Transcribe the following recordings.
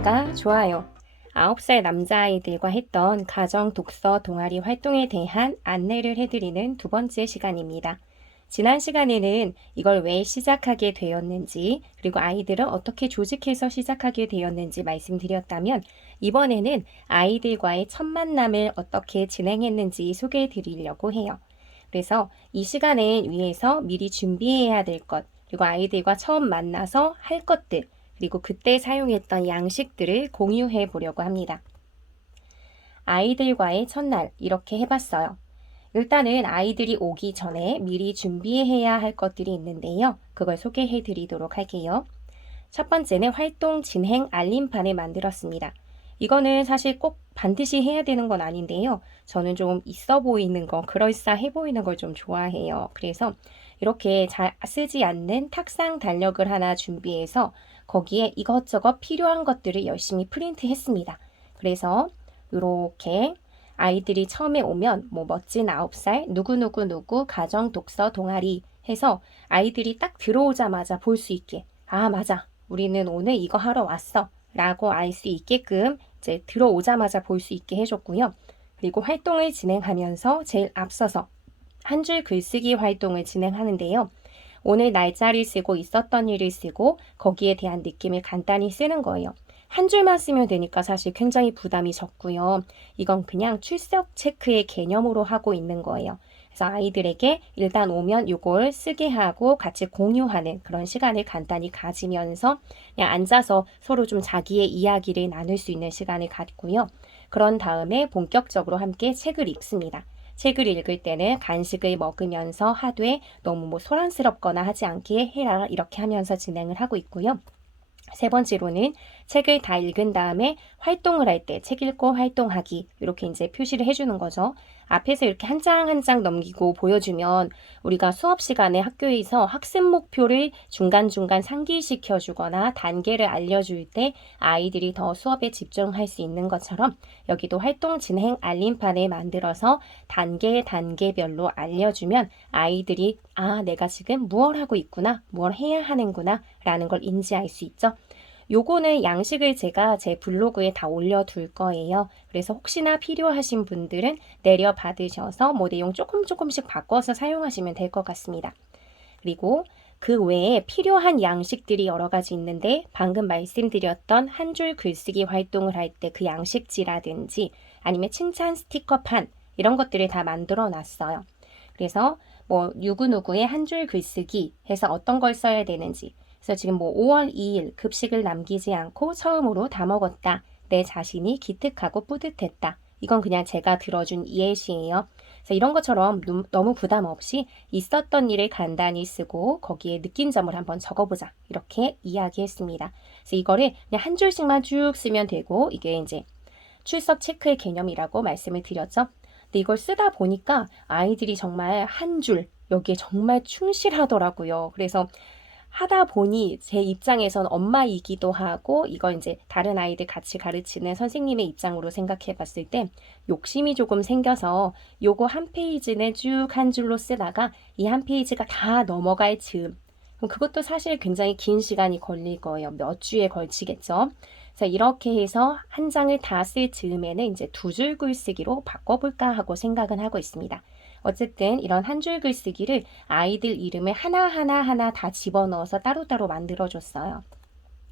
분위기가 좋아요. 9살 남자아이들과 했던 가정 독서 동아리 활동에 대한 안내를 해드리는 두 번째 시간입니다. 지난 시간에는 이걸 왜 시작하게 되었는지, 그리고 아이들은 어떻게 조직해서 시작하게 되었는지 말씀드렸다면, 이번에는 아이들과의 첫 만남을 어떻게 진행했는지 소개해 드리려고 해요. 그래서 이 시간을 위해서 미리 준비해야 될 것, 그리고 아이들과 처음 만나서 할 것들, 그리고 그때 사용했던 양식들을 공유해 보려고 합니다. 아이들과의 첫날 이렇게 해봤어요. 일단은 아이들이 오기 전에 미리 준비해야 할 것들이 있는데요. 그걸 소개해 드리도록 할게요. 첫 번째는 활동 진행 알림판을 만들었습니다. 이거는 사실 꼭 반드시 해야 되는 건 아닌데요. 저는 좀 있어 보이는 거, 그럴싸해 보이는 걸 좀 좋아해요. 그래서 이렇게 잘 쓰지 않는 탁상 달력을 하나 준비해서 거기에 이것저것 필요한 것들을 열심히 프린트했습니다. 그래서 이렇게 아이들이 처음에 오면 뭐 멋진 9살 누구누구누구 가정 독서 동아리 해서 아이들이 딱 들어오자마자 볼 수 있게, 아 맞아, 우리는 오늘 이거 하러 왔어 라고 알 수 있게끔 이제 들어오자마자 볼 수 있게 해줬고요. 그리고 활동을 진행하면서 제일 앞서서 한 줄 글쓰기 활동을 진행하는데요. 오늘 날짜를 쓰고 있었던 일을 쓰고 거기에 대한 느낌을 간단히 쓰는 거예요. 한 줄만 쓰면 되니까 사실 굉장히 부담이 적고요. 이건 그냥 출석 체크의 개념으로 하고 있는 거예요. 그래서 아이들에게 일단 오면 이걸 쓰게 하고 같이 공유하는 그런 시간을 간단히 가지면서 그냥 앉아서 서로 좀 자기의 이야기를 나눌 수 있는 시간을 갖고요. 그런 다음에 본격적으로 함께 책을 읽습니다. 책을 읽을 때는 간식을 먹으면서 하되 너무 뭐 소란스럽거나 하지 않게 해라 이렇게 하면서 진행을 하고 있고요. 세 번째로는 책을 다 읽은 다음에 활동을 할 때 책 읽고 활동하기 이렇게 이제 표시를 해주는 거죠. 앞에서 이렇게 한 장 한 장 넘기고 보여주면 우리가 수업 시간에 학교에서 학습 목표를 중간중간 상기시켜 주거나 단계를 알려줄 때 아이들이 더 수업에 집중할 수 있는 것처럼 여기도 활동 진행 알림판을 만들어서 단계별로 알려주면 아이들이 아, 내가 지금 무얼 하고 있구나, 무얼 해야 하는구나 라는 걸 인지할 수 있죠. 요거는 양식을 제가 제 블로그에 다 올려둘 거예요. 그래서 혹시나 필요하신 분들은 내려받으셔서 뭐 내용 조금씩 바꿔서 사용하시면 될 것 같습니다. 그리고 그 외에 필요한 양식들이 여러 가지 있는데 방금 말씀드렸던 한 줄 글쓰기 활동을 할 때 그 양식지라든지 아니면 칭찬 스티커판 이런 것들을 다 만들어 놨어요. 그래서 뭐 누구누구의 한 줄 글쓰기 해서 어떤 걸 써야 되는지, 그래서 지금 뭐 5월 2일 급식을 남기지 않고 처음으로 다 먹었다. 내 자신이 기특하고 뿌듯했다. 이건 그냥 제가 들어준 예시예요. 그래서 이런 것처럼 너무 부담 없이 있었던 일을 간단히 쓰고 거기에 느낀 점을 한번 적어보자. 이렇게 이야기했습니다. 그래서 이거를 그냥 한 줄씩만 쭉 쓰면 되고 이게 이제 출석 체크의 개념이라고 말씀을 드렸죠. 근데 이걸 쓰다 보니까 아이들이 정말 한 줄, 여기에 정말 충실하더라고요. 그래서 하다 보니 제 입장에선 엄마이기도 하고 이걸 이제 다른 아이들 같이 가르치는 선생님의 입장으로 생각해 봤을 때 욕심이 조금 생겨서 요거 한 페이지는 쭉 한 줄로 쓰다가 이 한 페이지가 다 넘어갈 즈음, 그럼 그것도 사실 굉장히 긴 시간이 걸릴 거예요. 몇 주에 걸치겠죠. 그래서 이렇게 해서 한 장을 다 쓸 즈음에는 이제 두 줄 글쓰기로 바꿔볼까 하고 생각은 하고 있습니다. 어쨌든 이런 한 줄 글쓰기를 아이들 이름을 하나 다 집어넣어서 따로따로 만들어줬어요.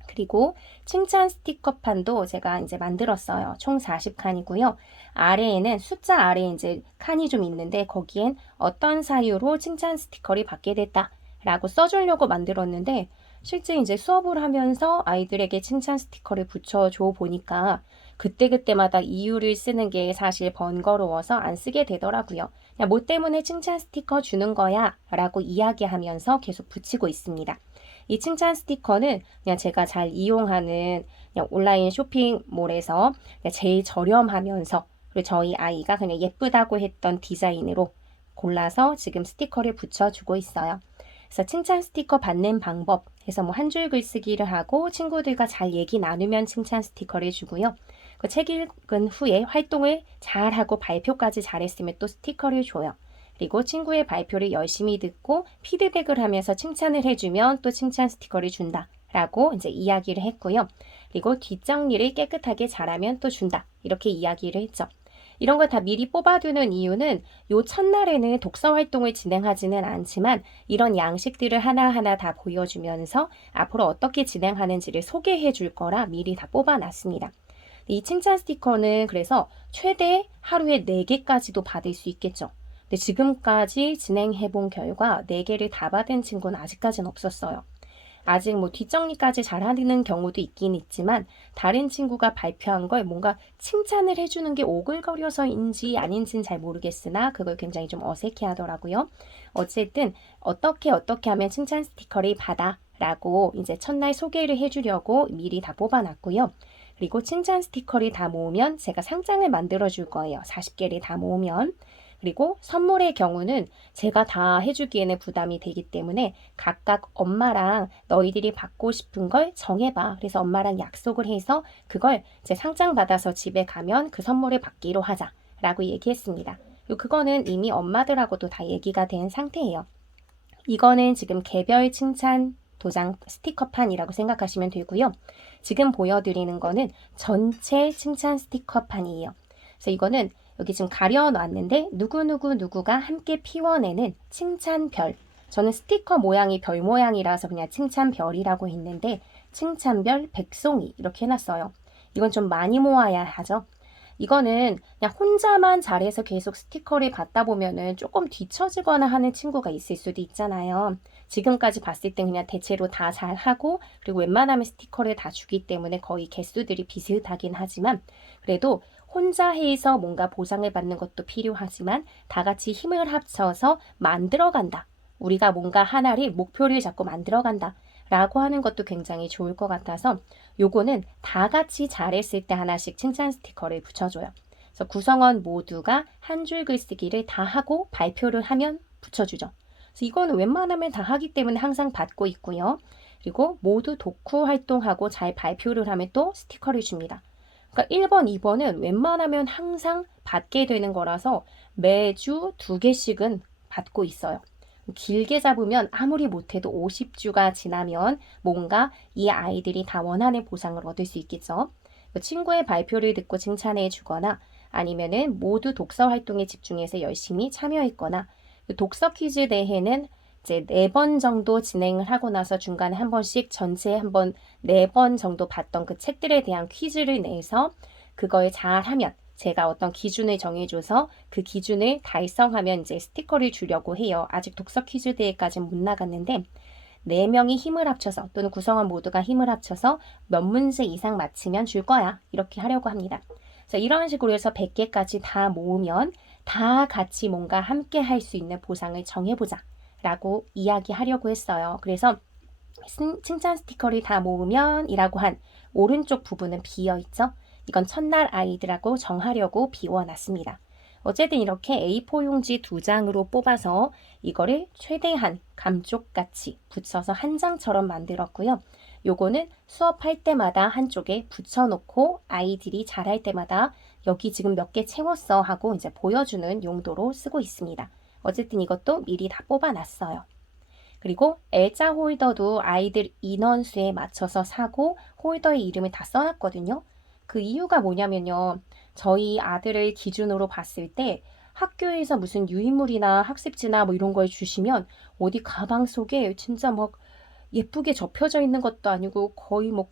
그리고 칭찬 스티커판도 제가 이제 만들었어요. 총 40칸이고요. 아래에는 숫자 아래에 이제 칸이 좀 있는데 거기엔 어떤 사유로 칭찬 스티커를 받게 됐다 라고 써주려고 만들었는데 실제 이제 수업을 하면서 아이들에게 칭찬 스티커를 붙여줘 보니까 그때그때마다 이유를 쓰는 게 사실 번거로워서 안 쓰게 되더라고요. 그냥 뭐 때문에 칭찬 스티커 주는 거야 라고 이야기하면서 계속 붙이고 있습니다. 이 칭찬 스티커는 그냥 제가 잘 이용하는 그냥 온라인 쇼핑몰에서 그냥 제일 저렴하면서 그리고 저희 아이가 그냥 예쁘다고 했던 디자인으로 골라서 지금 스티커를 붙여주고 있어요. 그래서 칭찬 스티커 받는 방법 해서 뭐 한 줄 글쓰기를 하고 친구들과 잘 얘기 나누면 칭찬 스티커를 주고요. 그 책 읽은 후에 활동을 잘하고 발표까지 잘했으면 또 스티커를 줘요. 그리고 친구의 발표를 열심히 듣고 피드백을 하면서 칭찬을 해주면 또 칭찬 스티커를 준다 라고 이제 이야기를 했고요. 그리고 뒷정리를 깨끗하게 잘하면 또 준다. 이렇게 이야기를 했죠. 이런 걸 다 미리 뽑아두는 이유는 요 첫날에는 독서 활동을 진행하지는 않지만 이런 양식들을 하나하나 다 보여주면서 앞으로 어떻게 진행하는지를 소개해 줄 거라 미리 다 뽑아놨습니다. 이 칭찬 스티커는 그래서 최대 하루에 4개까지도 받을 수 있겠죠. 근데 지금까지 진행해 본 결과 4개를 다 받은 친구는 아직까지는 없었어요. 아직 뭐 뒷정리까지 잘하는 경우도 있긴 있지만 다른 친구가 발표한 걸 뭔가 칭찬을 해주는 게 오글거려서인지 아닌지는 잘 모르겠으나 그걸 굉장히 좀 어색해 하더라고요. 어쨌든 어떻게 하면 칭찬 스티커를 받아 라고 이제 첫날 소개를 해주려고 미리 다 뽑아놨고요. 그리고 칭찬 스티커를 다 모으면 제가 상장을 만들어 줄 거예요. 40개를 다 모으면. 그리고 선물의 경우는 제가 다 해주기에는 부담이 되기 때문에 각각 엄마랑 너희들이 받고 싶은 걸 정해봐. 그래서 엄마랑 약속을 해서 그걸 제 상장 받아서 집에 가면 그 선물을 받기로 하자. 라고 얘기했습니다. 그거는 이미 엄마들하고도 다 얘기가 된 상태예요. 이거는 지금 개별 칭찬 도장 스티커판이라고 생각하시면 되고요. 지금 보여드리는 거는 전체 칭찬 스티커판이에요. 그래서 이거는 여기 지금 가려놨는데 누구가 함께 피워내는 칭찬별. 저는 스티커 모양이 별 모양이라서 그냥 칭찬별이라고 했는데 칭찬별 백송이 이렇게 해놨어요. 이건 좀 많이 모아야 하죠. 이거는 그냥 혼자만 잘해서 계속 스티커를 받다 보면은 조금 뒤처지거나 하는 친구가 있을 수도 있잖아요. 지금까지 봤을 땐 그냥 대체로 다 잘하고 그리고 웬만하면 스티커를 다 주기 때문에 거의 개수들이 비슷하긴 하지만 그래도 혼자 해서 뭔가 보상을 받는 것도 필요하지만 다 같이 힘을 합쳐서 만들어간다. 우리가 뭔가 하나를 목표를 잡고 만들어간다. 라고 하는 것도 굉장히 좋을 것 같아서 요거는 다 같이 잘했을 때 하나씩 칭찬 스티커를 붙여줘요. 그래서 구성원 모두가 한 줄 글쓰기를 다 하고 발표를 하면 붙여주죠. 그래서 이거는 웬만하면 다 하기 때문에 항상 받고 있고요. 그리고 모두 독후 활동하고 잘 발표를 하면 또 스티커를 줍니다. 그러니까 1번, 2번은 웬만하면 항상 받게 되는 거라서 매주 2개씩은 받고 있어요. 길게 잡으면 아무리 못해도 50주가 지나면 뭔가 이 아이들이 다 원하는 보상을 얻을 수 있겠죠. 친구의 발표를 듣고 칭찬해 주거나 아니면은 모두 독서 활동에 집중해서 열심히 참여했거나 독서 퀴즈 대회는 이제 4번 정도 진행을 하고 나서 중간에 한 번씩 전체에 한번 4번 정도 봤던 그 책들에 대한 퀴즈를 내서 그걸 잘하면 제가 어떤 기준을 정해줘서 그 기준을 달성하면 이제 스티커를 주려고 해요. 아직 독서 퀴즈 대회까지는 못 나갔는데 4명이 힘을 합쳐서 또는 구성원 모두가 힘을 합쳐서 몇 문제 이상 맞히면 줄 거야. 이렇게 하려고 합니다. 그래서 이런 식으로 해서 100개까지 다 모으면 다 같이 뭔가 함께 할 수 있는 보상을 정해보자. 라고 이야기하려고 했어요. 그래서 칭찬 스티커를 다 모으면 이라고 한 오른쪽 부분은 비어있죠. 이건 첫날 아이들하고 정하려고 비워놨습니다. 어쨌든 이렇게 A4 용지 2장으로 뽑아서 이거를 최대한 감쪽같이 붙여서 한 장처럼 만들었고요. 요거는 수업할 때마다 한쪽에 붙여놓고 아이들이 잘할 때마다 여기 지금 몇 개 채웠어 하고 이제 보여주는 용도로 쓰고 있습니다. 어쨌든 이것도 미리 다 뽑아놨어요. 그리고 L자 홀더도 아이들 인원수에 맞춰서 사고 홀더의 이름을 다 써놨거든요. 그 이유가 뭐냐면요. 저희 아들을 기준으로 봤을 때 학교에서 무슨 유인물이나 학습지나 뭐 이런 걸 주시면 어디 가방 속에 진짜 막 예쁘게 접혀져 있는 것도 아니고 거의 뭐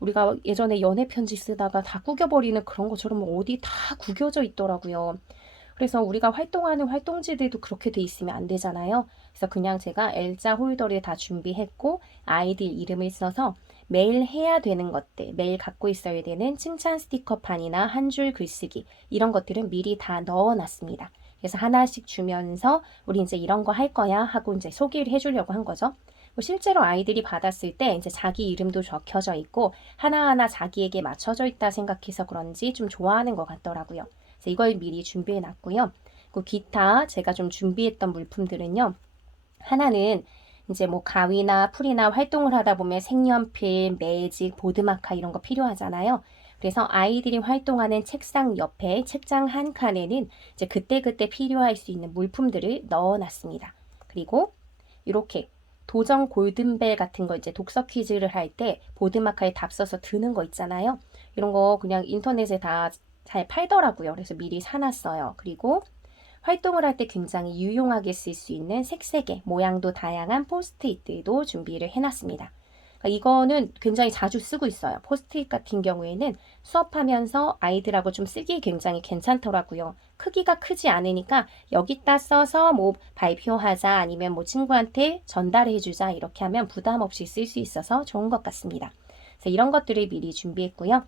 우리가 예전에 연애 편지 쓰다가 다 구겨버리는 그런 것처럼 어디 다 구겨져 있더라고요. 그래서 우리가 활동하는 활동지들도 그렇게 돼 있으면 안 되잖아요. 그래서 그냥 제가 L자 홀더를 다 준비했고 아이들 이름을 써서 매일 해야 되는 것들, 매일 갖고 있어야 되는 칭찬 스티커판이나 한 줄 글쓰기 이런 것들은 미리 다 넣어놨습니다. 그래서 하나씩 주면서 우리 이제 이런 거 할 거야 하고 이제 소개를 해주려고 한 거죠. 실제로 아이들이 받았을 때 이제 자기 이름도 적혀져 있고 하나하나 자기에게 맞춰져 있다 생각해서 그런지 좀 좋아하는 것 같더라고요. 그래서 이걸 미리 준비해 놨고요. 그 기타 제가 좀 준비했던 물품들은요. 하나는 이제 뭐 가위나 풀이나 활동을 하다 보면 색연필, 매직, 보드마카 이런 거 필요하잖아요. 그래서 아이들이 활동하는 책상 옆에 책장 한 칸에는 이제 그때그때 필요할 수 있는 물품들을 넣어놨습니다. 그리고 이렇게 도전 골든벨 같은 거 이제 독서 퀴즈를 할 때 보드마카에 답 써서 드는 거 있잖아요. 이런 거 그냥 인터넷에 다 잘 팔더라고요. 그래서 미리 사놨어요. 그리고 활동을 할 때 굉장히 유용하게 쓸 수 있는 색색의 모양도 다양한 포스트잇들도 준비를 해놨습니다. 그러니까 이거는 굉장히 자주 쓰고 있어요. 포스트잇 같은 경우에는 수업하면서 아이들하고 좀 쓰기 굉장히 괜찮더라고요. 크기가 크지 않으니까 여기다 써서 뭐 발표하자 아니면 뭐 친구한테 전달해주자 이렇게 하면 부담 없이 쓸 수 있어서 좋은 것 같습니다. 그래서 이런 것들을 미리 준비했고요.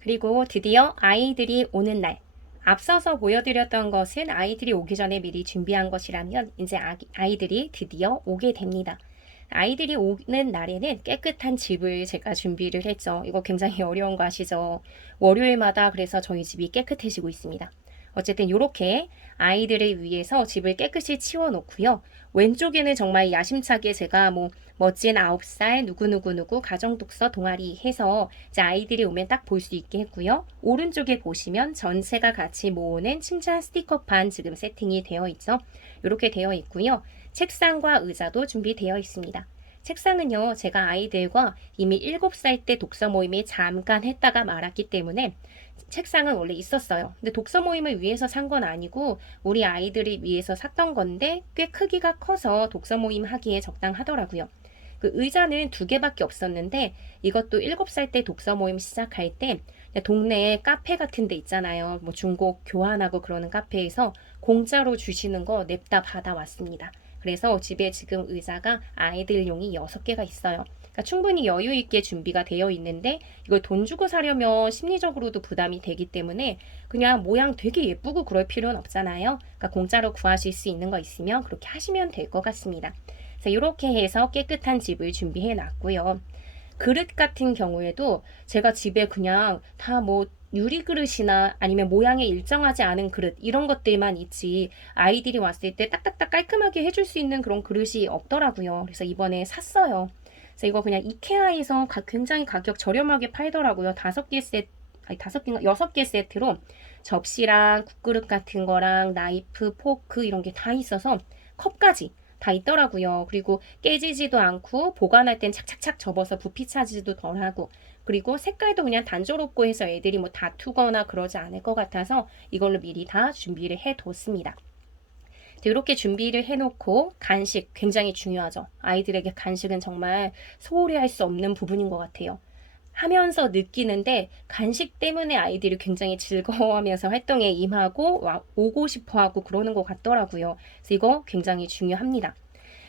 그리고 드디어 아이들이 오는 날. 앞서서 보여드렸던 것은 아이들이 오기 전에 미리 준비한 것이라면 이제 아이들이 드디어 오게 됩니다. 아이들이 오는 날에는 깨끗한 집을 제가 준비를 했죠. 이거 굉장히 어려운 거 아시죠? 월요일마다 그래서 저희 집이 깨끗해지고 있습니다. 어쨌든 이렇게 아이들을 위해서 집을 깨끗이 치워놓고요. 왼쪽에는 정말 야심차게 제가 뭐 멋진 9살 누구누구누구 가정독서 동아리 해서 이제 아이들이 오면 딱 볼 수 있게 했고요. 오른쪽에 보시면 전체가 같이 모으는 칭찬 스티커판 지금 세팅이 되어 있죠. 이렇게 되어 있고요. 책상과 의자도 준비되어 있습니다. 책상은요, 제가 아이들과 이미 7살 때 독서 모임에 잠깐 했다가 말았기 때문에 책상은 원래 있었어요. 근데 독서 모임을 위해서 산 건 아니고 우리 아이들을 위해서 샀던 건데 꽤 크기가 커서 독서 모임 하기에 적당하더라고요. 그 의자는 2개밖에 없었는데 이것도 7살 때 독서 모임 시작할 때 동네에 카페 같은 데 있잖아요. 뭐 중고 교환하고 그러는 카페에서 공짜로 주시는 거 냅다 받아왔습니다. 그래서 집에 지금 의자가 아이들용이 6개가 있어요. 그러니까 충분히 여유 있게 준비가 되어 있는데 이걸 돈 주고 사려면 심리적으로도 부담이 되기 때문에 그냥 모양 되게 예쁘고 그럴 필요는 없잖아요. 그러니까 공짜로 구하실 수 있는 거 있으면 그렇게 하시면 될 것 같습니다. 그래서 이렇게 해서 깨끗한 집을 준비해 놨고요. 그릇 같은 경우에도 제가 집에 그냥 다 뭐 유리 그릇이나 아니면 모양이 일정하지 않은 그릇 이런 것들만 있지 아이들이 왔을 때 딱딱딱 깔끔하게 해줄 수 있는 그런 그릇이 없더라고요. 그래서 이번에 샀어요. 그래서 이거 그냥 이케아에서 굉장히 가격 저렴하게 팔더라고요. 5개 세트, 아니 5개인가 6개 세트로 접시랑 국그릇 같은 거랑 나이프, 포크 이런 게 다 있어서 컵까지 다 있더라고요. 그리고 깨지지도 않고 보관할 땐 착착착 접어서 부피 차지도 덜하고 그리고 색깔도 그냥 단조롭고 해서 애들이 뭐 다투거나 그러지 않을 것 같아서 이걸로 미리 다 준비를 해뒀습니다. 이렇게 준비를 해놓고 간식 굉장히 중요하죠. 아이들에게 간식은 정말 소홀히 할 수 없는 부분인 것 같아요. 하면서 느끼는데 간식 때문에 아이들이 굉장히 즐거워하면서 활동에 임하고 오고 싶어하고 그러는 것 같더라고요. 그래서 이거 굉장히 중요합니다.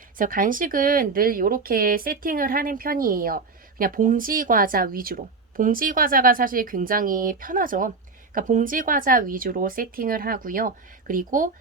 그래서 간식은 늘 이렇게 세팅을 하는 편이에요. 그냥 봉지 과자 위주로. 봉지 과자가 사실 굉장히 편하죠. 그러니까 봉지 과자 위주로 세팅을 하고요. 그리고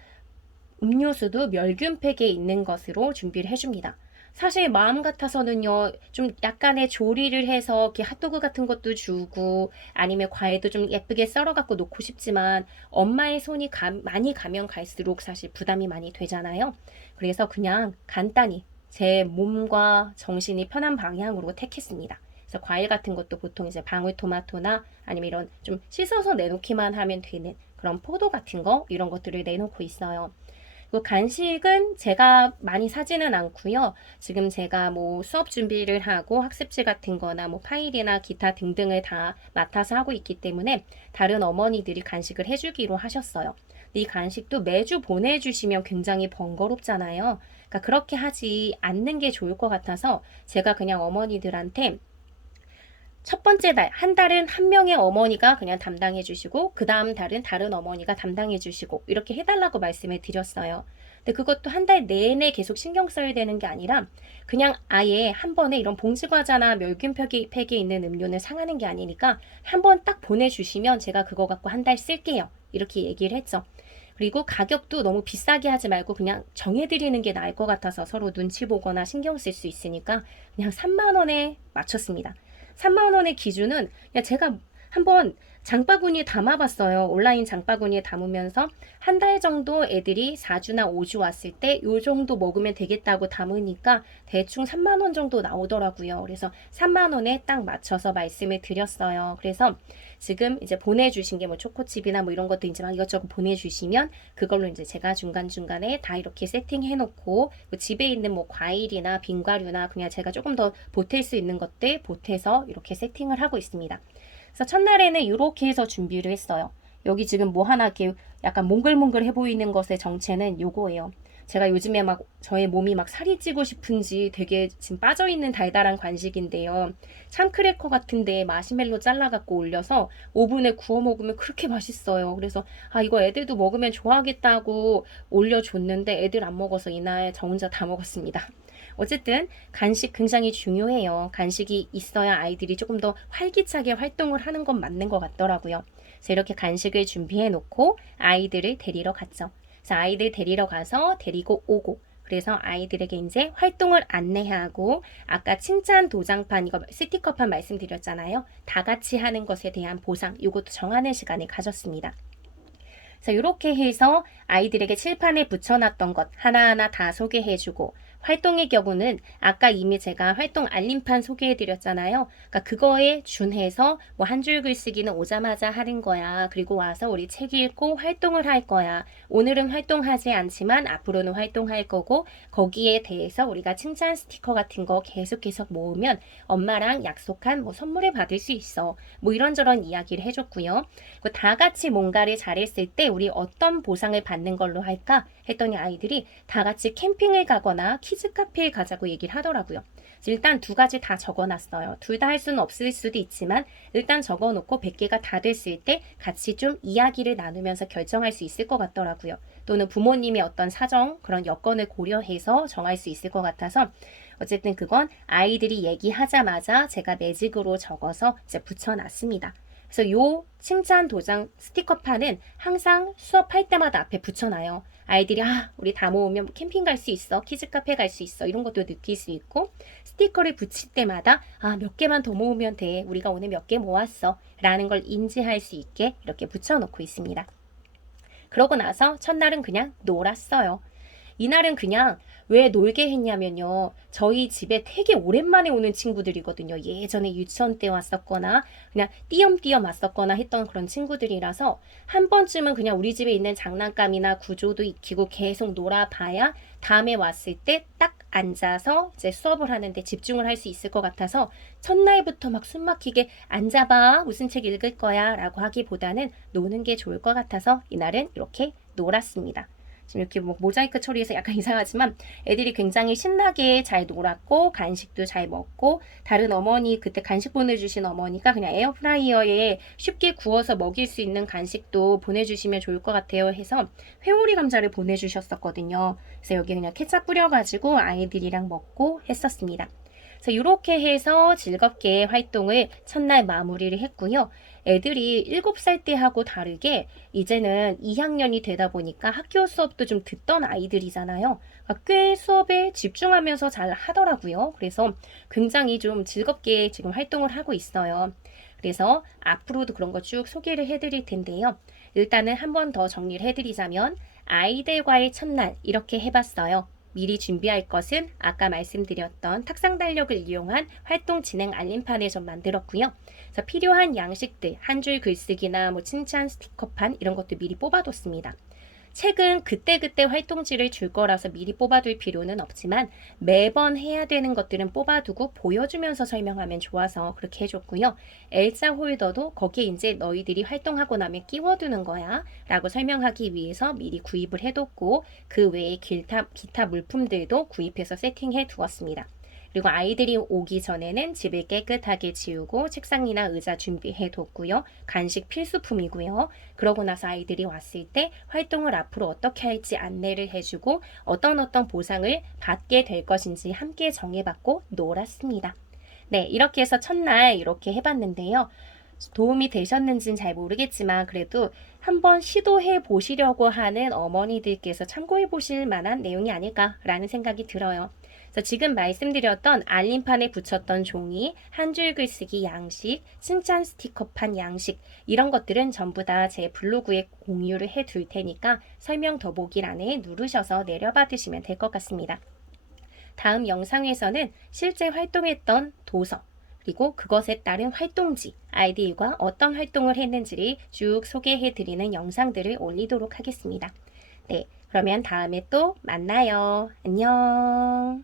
음료수도 멸균팩에 있는 것으로 준비를 해줍니다. 사실 마음 같아서는요, 좀 약간의 조리를 해서 이렇게 핫도그 같은 것도 주고 아니면 과일도 좀 예쁘게 썰어갖고 놓고 싶지만 엄마의 손이 많이 가면 갈수록 사실 부담이 많이 되잖아요. 그래서 그냥 간단히 제 몸과 정신이 편한 방향으로 택했습니다. 그래서 과일 같은 것도 보통 이제 방울토마토나 아니면 이런 좀 씻어서 내놓기만 하면 되는 그런 포도 같은 거 이런 것들을 내놓고 있어요. 간식은 제가 많이 사지는 않고요. 지금 제가 뭐 수업 준비를 하고 학습지 같은 거나 뭐 파일이나 기타 등등을 다 맡아서 하고 있기 때문에 다른 어머니들이 간식을 해주기로 하셨어요. 이 간식도 매주 보내주시면 굉장히 번거롭잖아요. 그러니까 그렇게 하지 않는 게 좋을 것 같아서 제가 그냥 어머니들한테 첫 번째 달, 한 달은 한 명의 어머니가 그냥 담당해 주시고 그 다음 달은 다른 어머니가 담당해 주시고 이렇게 해달라고 말씀을 드렸어요. 근데 그것도 한 달 내내 계속 신경 써야 되는 게 아니라 그냥 아예 한 번에 이런 봉지과자나 멸균팩에 있는 음료는 상하는 게 아니니까 한 번 딱 보내주시면 제가 그거 갖고 한 달 쓸게요. 이렇게 얘기를 했죠. 그리고 가격도 너무 비싸게 하지 말고 그냥 정해드리는 게 나을 것 같아서 서로 눈치 보거나 신경 쓸 수 있으니까 그냥 3만 원에 맞췄습니다. 3만 원의 기준은 그냥 제가 한번 장바구니에 담아봤어요. 온라인 장바구니에 담으면서 한 달 정도 애들이 4주나 5주 왔을 때 요 정도 먹으면 되겠다고 담으니까 대충 3만 원 정도 나오더라고요. 그래서 3만 원에 딱 맞춰서 말씀을 드렸어요. 그래서 지금 이제 보내주신 게 뭐 초코칩이나 뭐 이런 것도 이제 막 이것저것 보내주시면 그걸로 이제 제가 중간중간에 다 이렇게 세팅해 놓고 뭐 집에 있는 뭐 과일이나 빙과류나 그냥 제가 조금 더 보탤 수 있는 것들 보태서 이렇게 세팅을 하고 있습니다. 그래서 첫날에는 이렇게 해서 준비를 했어요. 여기 지금 뭐 하나 이렇게 약간 몽글몽글해 보이는 것의 정체는 요거예요. 제가 요즘에 막 저의 몸이 막 살이 찌고 싶은지 되게 지금 빠져있는 달달한 간식인데요. 참크래커 같은데 마시멜로 잘라갖고 올려서 오븐에 구워 먹으면 그렇게 맛있어요. 그래서 아 이거 애들도 먹으면 좋아하겠다고 올려줬는데 애들 안 먹어서 이날 저 혼자 다 먹었습니다. 어쨌든 간식 굉장히 중요해요. 간식이 있어야 아이들이 조금 더 활기차게 활동을 하는 건 맞는 것 같더라고요. 그래서 이렇게 간식을 준비해 놓고 아이들을 데리러 갔죠. 그래서 아이들 데리러 가서 데리고 오고 그래서 아이들에게 이제 활동을 안내하고 아까 칭찬 도장판 이거 스티커판 말씀드렸잖아요. 다 같이 하는 것에 대한 보상 이것도 정하는 시간을 가졌습니다. 그래서 이렇게 해서 아이들에게 칠판에 붙여놨던 것 하나하나 다 소개해주고 활동의 경우는 아까 이미 제가 활동 알림판 소개해드렸잖아요. 그러니까 그거에 준해서 뭐 한 줄 글쓰기는 오자마자 하는 거야. 그리고 와서 우리 책 읽고 활동을 할 거야. 오늘은 활동하지 않지만 앞으로는 활동할 거고 거기에 대해서 우리가 칭찬 스티커 같은 거 계속 모으면 엄마랑 약속한 뭐 선물을 받을 수 있어. 뭐 이런저런 이야기를 해줬고요. 다 같이 뭔가를 잘했을 때 우리 어떤 보상을 받는 걸로 할까 했더니 아이들이 다 같이 캠핑을 가거나 키즈 카페에 가자고 얘기를 하더라고요. 일단 두 가지 다 적어놨어요. 둘 다 할 수는 없을 수도 있지만 일단 적어놓고 100개가 다 됐을 때 같이 좀 이야기를 나누면서 결정할 수 있을 것 같더라고요. 또는 부모님의 어떤 사정 그런 여건을 고려해서 정할 수 있을 것 같아서 어쨌든 그건 아이들이 얘기하자마자 제가 매직으로 적어서 이제 붙여놨습니다. 그래서 요 칭찬 도장 스티커판은 항상 수업할 때마다 앞에 붙여놔요. 아이들이 우리 다 모으면 캠핑 갈 수 있어, 키즈 카페 갈 수 있어 이런 것도 느낄 수 있고 스티커를 붙일 때마다 몇 개만 더 모으면 돼. 우리가 오늘 몇 개 모았어 라는 걸 인지할 수 있게 이렇게 붙여놓고 있습니다. 그러고 나서 첫날은 그냥 놀았어요. 이날은 그냥 왜 놀게 했냐면요. 저희 집에 되게 오랜만에 오는 친구들이거든요. 예전에 유치원 때 왔었거나 그냥 띄엄띄엄 왔었거나 했던 그런 친구들이라서 한 번쯤은 그냥 우리 집에 있는 장난감이나 구조도 익히고 계속 놀아봐야 다음에 왔을 때 딱 앉아서 이제 수업을 하는데 집중을 할 수 있을 것 같아서 첫날부터 막 숨막히게 앉아봐 무슨 책 읽을 거야 라고 하기보다는 노는 게 좋을 것 같아서 이날은 이렇게 놀았습니다. 지금 이렇게 뭐 모자이크 처리해서 약간 이상하지만 애들이 굉장히 신나게 잘 놀았고 간식도 잘 먹고 다른 어머니 그때 간식 보내주신 어머니가 그냥 에어프라이어에 쉽게 구워서 먹일 수 있는 간식도 보내주시면 좋을 것 같아요 해서 회오리 감자를 보내주셨었거든요. 그래서 여기 그냥 케찹 뿌려가지고 아이들이랑 먹고 했었습니다. 그래서 이렇게 해서 즐겁게 활동을 첫날 마무리를 했고요. 애들이 7살 때하고 다르게 이제는 2학년이 되다 보니까 학교 수업도 좀 듣던 아이들이잖아요. 꽤 수업에 집중하면서 잘 하더라고요. 그래서 굉장히 좀 즐겁게 지금 활동을 하고 있어요. 그래서 앞으로도 그런 거 쭉 소개를 해드릴 텐데요. 일단은 한 번 더 정리를 해드리자면 아이들과의 첫날 이렇게 해봤어요. 미리 준비할 것은 아까 말씀드렸던 탁상 달력을 이용한 활동 진행 알림판을 좀 만들었고요. 그래서 필요한 양식들, 한 줄 글쓰기나 뭐 칭찬 스티커판 이런 것도 미리 뽑아뒀습니다. 책은 그때그때 활동지를 줄 거라서 미리 뽑아둘 필요는 없지만 매번 해야 되는 것들은 뽑아두고 보여주면서 설명하면 좋아서 그렇게 해줬고요. 엘사 홀더도 거기에 이제 너희들이 활동하고 나면 끼워두는 거야 라고 설명하기 위해서 미리 구입을 해뒀고 그 외에 기타 물품들도 구입해서 세팅해 두었습니다. 그리고 아이들이 오기 전에는 집을 깨끗하게 지우고 책상이나 의자 준비해 뒀고요. 간식 필수품이고요. 그러고 나서 아이들이 왔을 때 활동을 앞으로 어떻게 할지 안내를 해주고 어떤 보상을 받게 될 것인지 함께 정해봤고 놀았습니다. 네, 이렇게 해서 첫날 이렇게 해봤는데요. 도움이 되셨는지는 잘 모르겠지만 그래도 한번 시도해 보시려고 하는 어머니들께서 참고해 보실 만한 내용이 아닐까라는 생각이 들어요. 그래서 지금 말씀드렸던 알림판에 붙였던 종이, 한 줄 글쓰기 양식, 칭찬 스티커판 양식 이런 것들은 전부 다 제 블로그에 공유를 해 둘 테니까 설명 더보기란에 누르셔서 내려받으시면 될 것 같습니다. 다음 영상에서는 실제 활동했던 도서, 그리고 그것에 따른 활동지, 아이들과 어떤 활동을 했는지를 쭉 소개해 드리는 영상들을 올리도록 하겠습니다. 네, 그러면 다음에 또 만나요. 안녕.